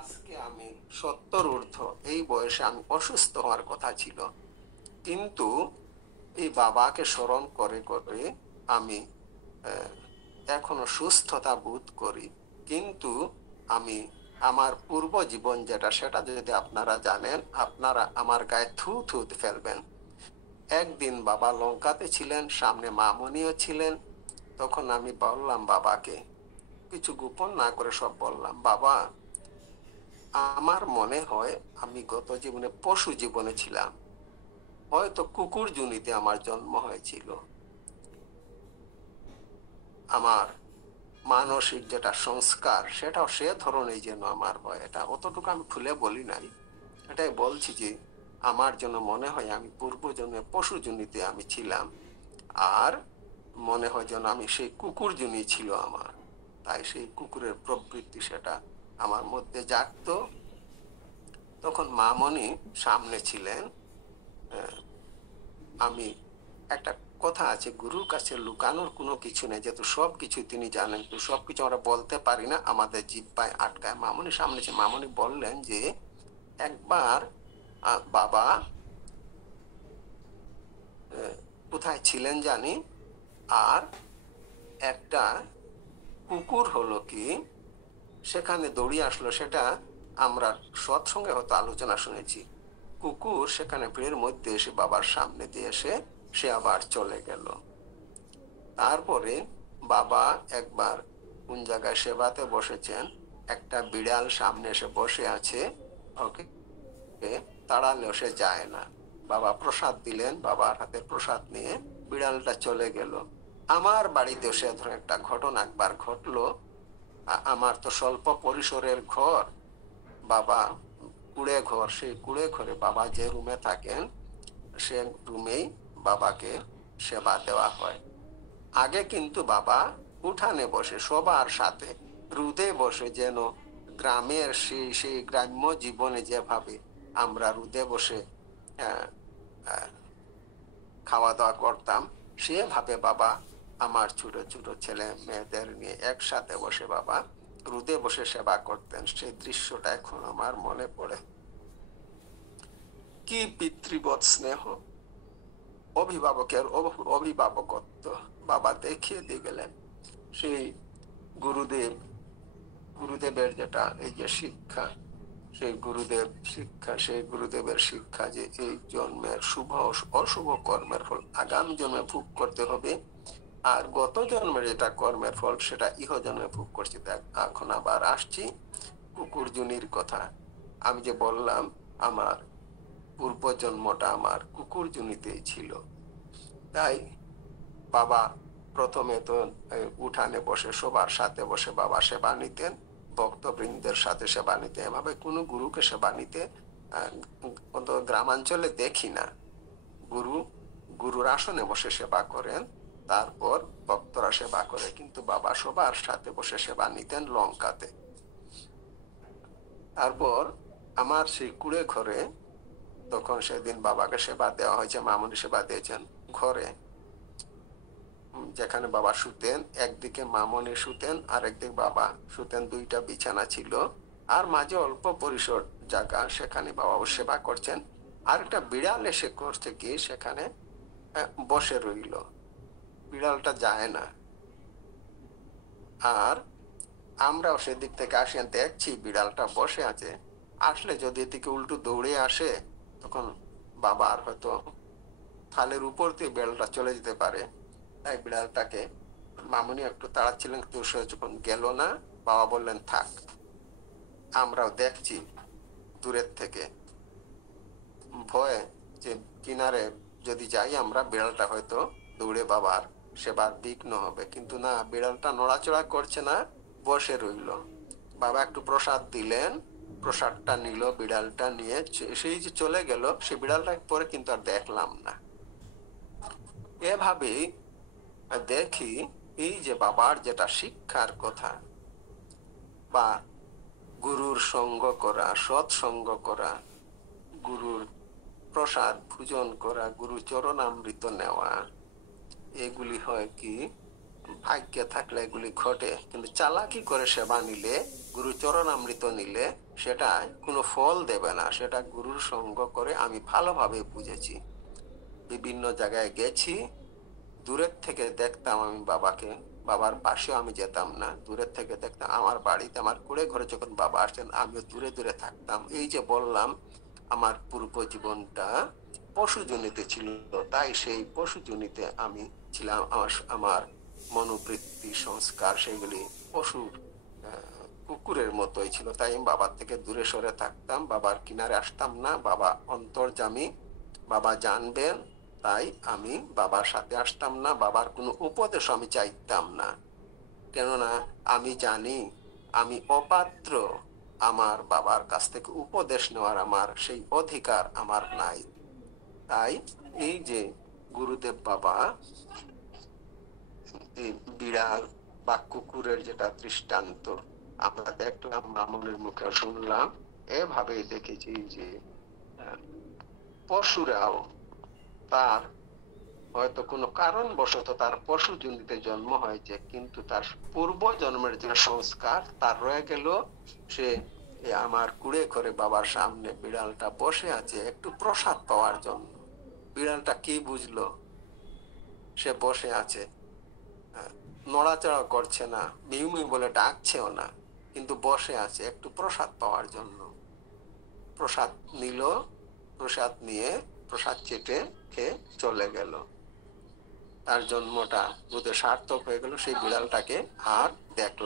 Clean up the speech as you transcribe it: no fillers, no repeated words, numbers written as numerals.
আজকে আমি 70 ঊর্ধ্ব, এই বয়সে আমি অসুস্থ হওয়ার কথা ছিল, কিন্তু এই বাবাকে স্মরণ করে করে আমি এখনো সুস্থতা বোধ করি। কিন্তু আমি আমার পূর্ব জীবন যেটা, সেটা যদি আপনারা জানেন, আপনারা আমার গায়ে থু থু ফেলবেন। একদিন বাবা লঙ্কাতে ছিলেন, সামনে মামনিও ছিলেন। তখন আমি বললাম বাবাকে, কিছু গোপন না করে সব বললাম, বাবা আমার মনে হয় আমি গত জীবনে পশু জীবনে ছিলাম, হয়তো কুকুর জুনিতে আমার জন্ম হয়েছিল। আমার মানসিক যেটা সংস্কার, সেটাও সে ধরনের যেন আমার হয়। এটা অতটুকু আমি খুলে বলি নাই, এটাই বলছি যে আমার জন্য মনে হয় আমি পূর্বজন্মে পশু জুনিতে আমি ছিলাম, আর মনে হয় যেন আমি সেই কুকুর জুনি ছিল আমার। তাই সেই কুকুরের প্রবৃত্তি সেটা আমার মধ্যে জাগতো। তখন মামনি সামনে ছিলেন। আমি একটা কথা আছে, গুরুর কাছে লুকানোর কোনো কিছু নেই, যেহেতু সবকিছু তিনি জানেন, তো সবকিছু আমরা বলতে পারি না, আমাদের জিহ্বায় আটকায়। মামনি সামনে ছিল, মামনি বললেন যে একবার বাবা কোথায় ছিলেন জানি, আর একটা কুকুর হলো কি সেখানে দৌড়িয়ে আসলো। সেটা আমরা সৎসঙ্গে হয়তো আলোচনা শুনেছি। কুকুর সেখানে ভিড়ের মধ্যে এসে বাবার সামনে দিয়ে এসে সে আবার চলে গেল। তারপরে বাবা একবার কোন জায়গায় সেবাতে বসেছেন, একটা বিড়াল সামনে এসে বসে আছে, ওকে তাড়ালেও সে যায় না। বাবা প্রসাদ দিলেন, বাবার হাতে প্রসাদ নিয়ে বিড়ালটা চলে গেল। আমার বাড়িতেও সে ধরনের একটা ঘটনা একবার ঘটলো। আমার তো স্বল্প পরিসরের ঘর, বাবা কুড়ে ঘর, সেই কুড়ে ঘরে বাবা যে রুমে থাকেন সে রুমেই বাবাকে সেবা দেওয়া হয়। আগে কিন্তু বাবা উঠানে বসে সবার সাথে রুদে বসে, যেন গ্রামের সেই গ্রাম্য জীবনে যেভাবে আমরা রুদে বসে খাওয়া দাওয়া করতাম, সেভাবে বাবা আমার ছোট ছোট ছেলে মেয়েদের নিয়ে একসাথে বসে বাবা রুদে বসে সেবা করতেন। সেই দৃশ্যটা এখন আমার মনে পড়ে। কি পিতৃবৎ স্নেহ, অভিভাবকের অভিভাবকত্ব বাবা দেখিয়ে দিয়ে গেলেন। সেই গুরুদেবের যেটা এই যে শিক্ষা, সেই গুরুদেবের শিক্ষা যে এই জন্মের শুভ অশুভ কর্মের ফল আগামী জন্মে ভোগ করতে হবে, আর গত জন্মের যেটা কর্মের ফল সেটা ইহ জন্মে ভোগ করছি। এখন আবার আসছি কুকুর জুনির কথা। আমি যে বললাম আমার পূর্ব জন্মটা আমার কুকুর জুনিতেই ছিল। তাই বাবা প্রথমে তো উঠানে বসে সবার সাথে বসে বাবা সেবা নিতেন, ভক্তবৃন্দের সাথে সেবা নিতে। এভাবে কোনো গুরুকে সেবা নিতে গ্রামাঞ্চলে দেখি না। গুরুর আসনে বসে সেবা করেন, তারপর ভক্তরা সেবা করে, কিন্তু বাবা সবার সাথে বসে সেবা নিতেন লঙ্কাতে। তারপর আমার সেই কুড়ে ঘরে তখন সেদিন বাবাকে সেবা দেওয়া হয়েছে, মামুনি সেবা দিয়েছেন ঘরে, যেখানে বাবা শুতেন। একদিকে মামনি শুতেন, আর একদিকে বাবা শুতেন। দুইটা বিছানা ছিল, আর মাঝে অল্প পরিসর জায়গা, সেখানে বাবা সেবা করছেন। আর একটা বিড়াল এসে করছে কি সেখানে বসে রইল, বিড়ালটা যায় না। আর আমরাও সেদিক থেকে আসেন দেখছি বিড়ালটা বসে আছে, আসলে যদি এদিকে উল্টো দৌড়ে আসে তখন বাবার হয়তো থালের উপর দিয়ে বিড়ালটা চলে যেতে পারে। তাই বিড়ালটাকে মামুনি একটু তাড়াচ্ছিলেন, কিন্তু সে যখন গেল না, বাবা বললেন থাক। আমরাও দেখছি দূরের থেকে, ভয়ে যে কিনারে যদি যাই আমরা, বিড়ালটা হয়তো দৌড়ে বাবার সেবার বিঘ্ন হবে। কিন্তু না, বিড়ালটা নড়াচড়া করছে না, বসে রইল। বাবা একটু প্রসাদ দিলেন, প্রসাদটা নিল, বিড়ালটা নিয়ে সেই যে চলে গেল। সে বিড়ালটা পরে কিন্তু আর দেখলাম না। এভাবে দেখি এই যে বাবার যেটা শিক্ষার কথা, বা গুরুর সঙ্গ করা, সৎসঙ্গ করা, গুরুর প্রসাদ ভোজন করা, গুরু চরণামৃত নেওয়া, এগুলি হয় কি ভাগ্যে থাকলে এগুলি ঘটে। কিন্তু চালাকি করে সেবা নিলে গুরু চরণামৃত নিলে সেটা কোনো ফল দেবে না, সেটা গুরুর সঙ্গ করে আমি ভালোভাবে বুঝেছি। বিভিন্ন জায়গায় গেছি, দূরের থেকে দেখতাম আমি বাবাকে, বাবার পাশেও আমি যেতাম না, দূরের থেকে দেখতাম। আমার বাড়িতে আমার কুড়ে ঘরে যখন বাবা আসতেন আমিও দূরে দূরে থাকতাম। এই যে বললাম আমার পূর্ব জীবনটা পশুজনিতে ছিল, তাই সেই পশুজনিতে আমি ছিলাম। আমার মনোবৃত্তি সংস্কার সেগুলি পশুর কুকুরের মতোই ছিল, তাই আমি বাবার থেকে দূরে সরে থাকতাম, বাবার কিনারে আসতাম না। বাবা অন্তর্যামী, বাবা জানবেন, তাই আমি বাবার সাথে আসতাম না, বাবার কোনো উপদেশ আমি চাইতাম না, কেননা আমি জানি আমি অপাত্র, আমার বাবার কাছ থেকে উপদেশ নেওয়ার আমার সেই অধিকার আমার নাই। তাই এই যে গুরুদেব বাবা এই বিড়াল বা কুকুরের যেটা দৃষ্টান্ত আমরা দেখলাম, মামুনের মুখে শুনলাম, এভাবেই দেখেছি যে পশুরাও তার হয়তো কোনো কারণবশত তার পশু জনিতে জন্ম হয়েছে, কিন্তু তার পূর্ব জন্মের যে সংস্কার তার রয়ে গেল। সে আমার কুড়ে করে বাবার সামনে বিড়ালটা বসে আছে একটু প্রসাদ পাওয়ার জন্য। বিড়ালটা কি বুঝলো? সে বসে আছে, নড়াচড়া করছে না, মিউ মিউ বলে ডাকছেও না, কিন্তু বসে আছে একটু প্রসাদ পাওয়ার জন্য। প্রসাদ নিল, প্রসাদ নিয়ে প্রসাদ চেটে খেয়ে চলে গেল। তার জন্মটা বোধহয় সার্থক হয়ে গেল, সেই বিড়ালটাকে আর দেখল